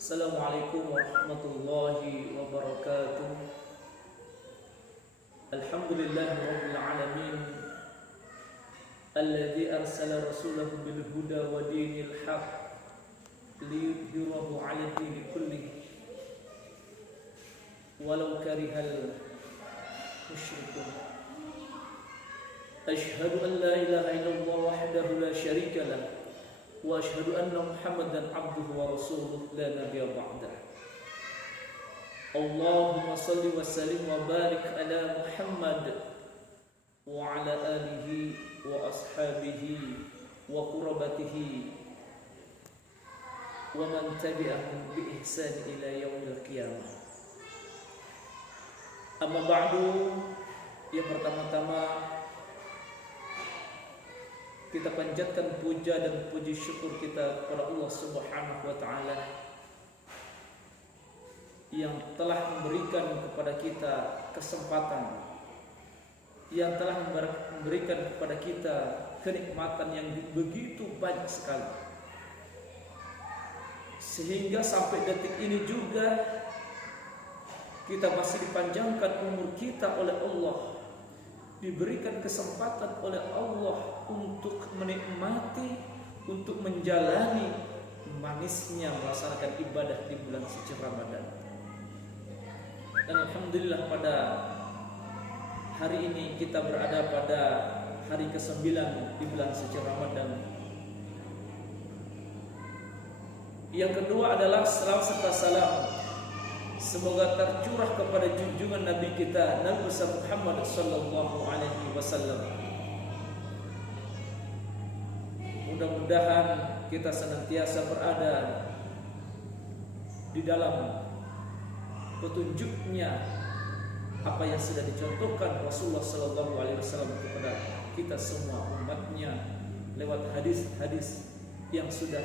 Assalamualaikum warahmatullahi wabarakatuh. Alhamdulillahi rabbil alamin alladzi arsala rasulahu bil huda wa dinil haq liyudhhirahu 'ala dini kullihi walau karihal musyrikun. Asyhadu an la ilaha illallah wahdahu la syarika lahu wa asyhadu anna Muhammadan abduhu wa rasuluhu la nabiyya ba'dah. Allahumma salli wa sallim wa barik ala Muhammad wa ala alihi wa ashabihi wa qurabatihi wa man tabi'ahum bi ihsan ila yaumil qiyamah. Amma ba'du, yang pertama-tama kita panjatkan puja dan puji syukur kita kepada Allah Subhanahu wa taala yang telah memberikan kepada kita kesempatan, yang telah memberikan kepada kita kenikmatan yang begitu banyak sekali, sehingga sampai detik ini juga kita masih dipanjangkan umur kita oleh Allah, diberikan kesempatan oleh Allah untuk menikmati, untuk menjalani manisnya melaksanakan ibadah di bulan suci Ramadan. Dan alhamdulillah pada hari ini kita berada pada hari ke-9 di bulan suci Ramadan. Yang kedua adalah salawat serta salam semoga tercurah kepada junjungan Nabi kita Nabi Muhammad sallallahu alaihi wasallam. Mudah-mudahan kita senantiasa berada di dalam petunjuknya, apa yang sudah dicontohkan Rasulullah sallallahu alaihi wasallam kepada kita semua umatnya lewat hadis-hadis yang sudah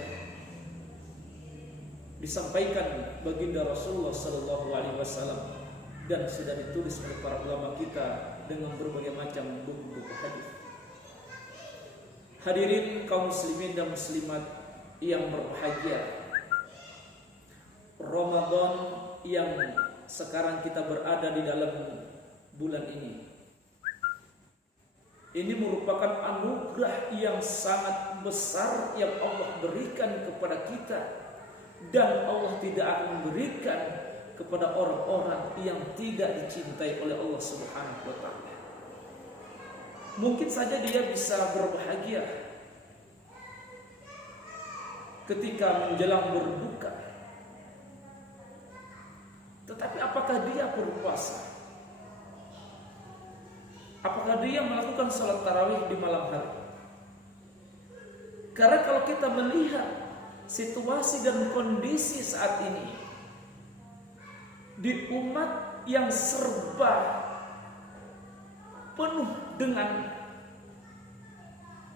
disampaikan baginda Rasulullah sallallahu alaihi wasallam dan sudah ditulis oleh para ulama kita dengan berbagai macam buku-buku hadis. Hadirin kaum muslimin dan muslimat yang berbahagia, Ramadan yang sekarang kita berada di dalam bulan ini merupakan anugerah yang sangat besar yang Allah berikan kepada kita, dan Allah tidak akan memberikan kepada orang-orang yang tidak dicintai oleh Allah Subhanahu wa taala. Mungkin saja dia bisa berbahagia ketika menjelang berbuka, tetapi apakah dia berpuasa? Apakah dia melakukan salat tarawih di malam hari? Karena kalau kita melihat situasi dan kondisi saat ini di umat yang serba penuh dengan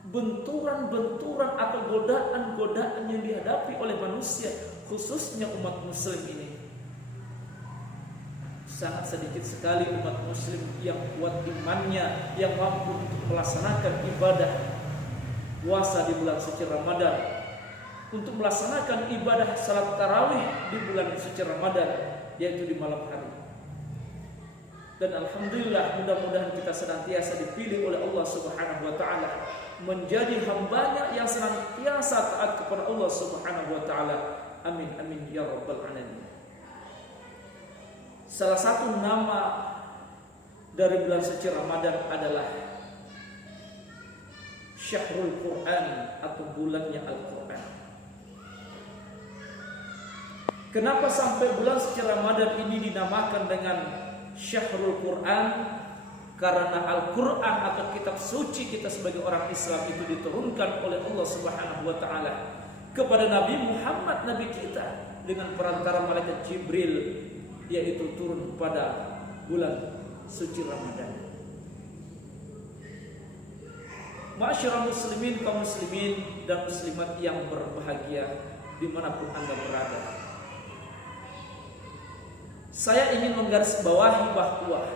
benturan-benturan atau godaan-godaan yang dihadapi oleh manusia, khususnya umat muslim ini, sangat sedikit sekali umat muslim yang kuat imannya, yang mampu untuk melaksanakan ibadah puasa di bulan suci Ramadan, untuk melaksanakan ibadah salat tarawih di bulan suci Ramadan, yaitu di malam hari. Dan alhamdulillah, mudah-mudahan kita senantiasa dipilih oleh Allah Subhanahu wa taala menjadi hambanya yang senantiasa taat kepada Allah Subhanahu wa taala. Amin amin ya rabbal alamin. Salah satu nama dari bulan suci Ramadan adalah Syahrul Quran atau bulannya Al-Quran. Kenapa sampai bulan suci Ramadan ini dinamakan dengan Syahrul Quran? Karena Al-Quran atau kitab suci kita sebagai orang Islam itu diturunkan oleh Allah Subhanahu wa taala kepada Nabi Muhammad, Nabi kita, dengan perantara malaikat Jibril, yaitu turun pada bulan suci Ramadan. Ma'asyiral muslimin, kaum muslimin dan muslimat yang berbahagia dimanapun Anda berada, saya ingin menggarisbawahi bahwa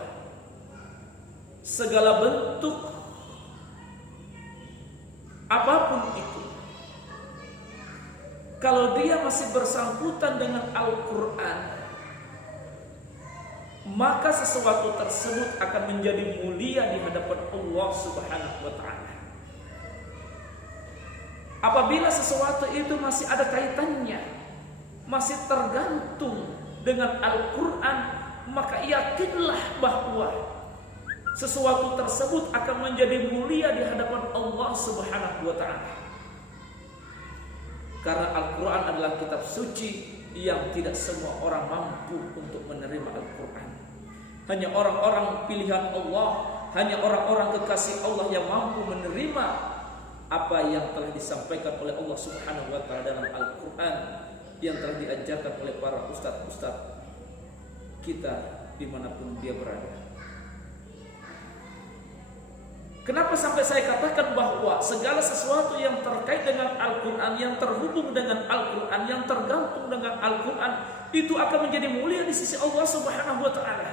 segala bentuk apapun itu kalau dia masih bersangkutan dengan Al-Quran, maka sesuatu tersebut akan menjadi mulia di hadapan Allah Subhanahu wa Ta'ala. Apabila sesuatu itu masih ada kaitannya, masih tergantung dengan Al-Quran, maka yakinlah bahwa sesuatu tersebut akan menjadi mulia di hadapan Allah Subhanahu wa Ta'ala. Karena Al-Quran adalah kitab suci yang tidak semua orang mampu untuk menerima Al-Quran. Hanya orang-orang pilihan Allah, hanya orang-orang kekasih Allah yang mampu menerima apa yang telah disampaikan oleh Allah Subhanahu wa Ta'ala dalam Al-Quran, yang telah diajarkan oleh para ustadz-ustadz kita dimanapun dia berada. Kenapa sampai saya katakan bahwa segala sesuatu yang terkait dengan Al-Quran, yang terhubung dengan Al-Quran, yang tergantung dengan Al-Quran, itu akan menjadi mulia di sisi Allah Subhanahu wa Ta'ala.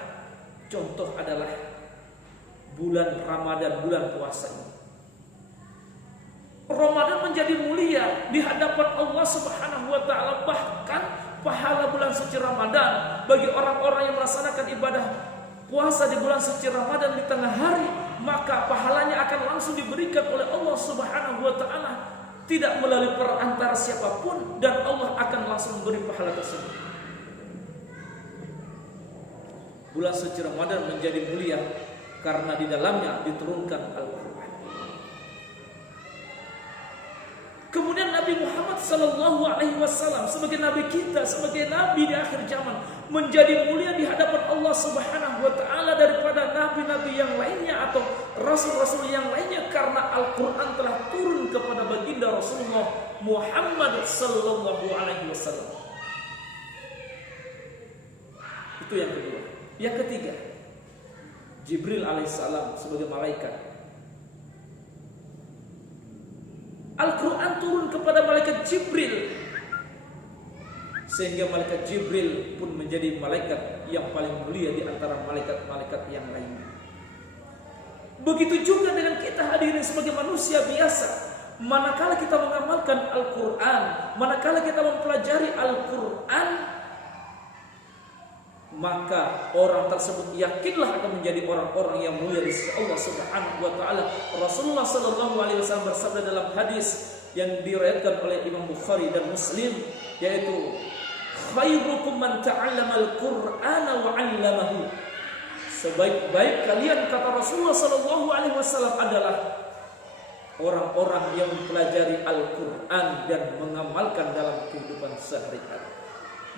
Contoh adalah bulan Ramadan, bulan puasa ini. Ramadan menjadi mulia di hadapan Allah Subhanahu wa Ta'ala. Bahkan pahala bulan suci Ramadan bagi orang-orang yang melaksanakan ibadah puasa di bulan suci Ramadan di tengah hari, maka pahalanya akan langsung diberikan oleh Allah Subhanahu wa Ta'ala, tidak melalui perantara siapapun, dan Allah akan langsung memberi pahala tersebut. Bulan suci Ramadan menjadi mulia karena di dalamnya diturunkan Al-Quran. Kemudian Nabi Muhammad SAW sebagai Nabi kita, sebagai Nabi di akhir zaman, menjadi mulia di hadapan Allah Subhanahu wa Ta'ala daripada nabi-nabi yang lainnya atau rasul-rasul yang lainnya, karena Al-Quran telah turun kepada baginda Rasulullah Muhammad SAW. Itu yang kedua. Yang ketiga, Jibril alaihissalam sebagai malaikat. Al-Quran turun kepada malaikat Jibril, sehingga malaikat Jibril pun menjadi malaikat yang paling mulia di antara malaikat-malaikat yang lainnya. Begitu juga dengan kita hadirin sebagai manusia biasa. Manakala kita mengamalkan Al-Quran, manakala kita mempelajari Al-Quran, maka orang tersebut yakinlah akan menjadi orang-orang yang mulia di sisi Allah Subhanahu wa Ta'ala. Rasulullah sallallahu alaihi wasallam bersabda dalam hadis yang diriwayatkan oleh Imam Bukhari dan Muslim, yaitu khairukum man ta'allama al-Qur'ana wa 'allamahu. Sebaik-baik kalian, kata Rasulullah sallallahu alaihi wasallam, adalah orang-orang yang mempelajari Al-Quran dan mengamalkan dalam kehidupan sehari-hari.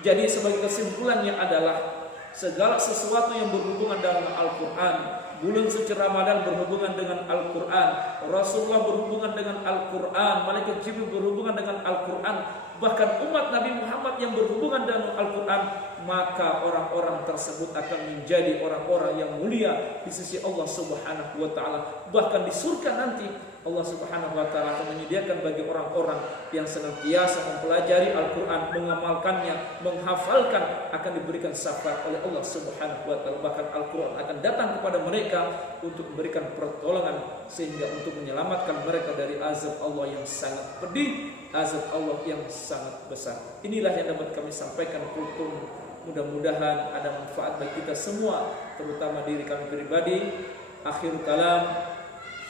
Jadi sebagai kesimpulannya adalah segala sesuatu yang berhubungan dengan Al-Quran, bulan suci Ramadan berhubungan dengan Al-Quran, Rasulullah berhubungan dengan Al-Quran, malaikat Jibril berhubungan dengan Al-Quran, bahkan umat Nabi Muhammad yang berhubungan dengan Al-Quran, maka orang-orang tersebut akan menjadi orang-orang yang mulia di sisi Allah Subhanahu wa Ta'ala. Bahkan di surga nanti Allah Subhanahu wa Ta'ala akan menyediakan bagi orang-orang yang senantiasa mempelajari Al-Quran, mengamalkannya, menghafalkan, akan diberikan syafaat oleh Allah Subhanahu wa Ta'ala. Bahkan Al-Quran akan datang kepada mereka untuk memberikan pertolongan, sehingga untuk menyelamatkan mereka dari azab Allah yang sangat pedih, azab Allah yang sangat besar. Inilah yang dapat kami sampaikan kultum. Mudah-mudahan ada manfaat bagi kita semua, terutama diri kami pribadi. Akhirul kalam,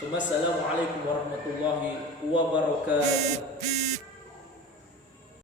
Assalamualaikum warahmatullahi wabarakatuh.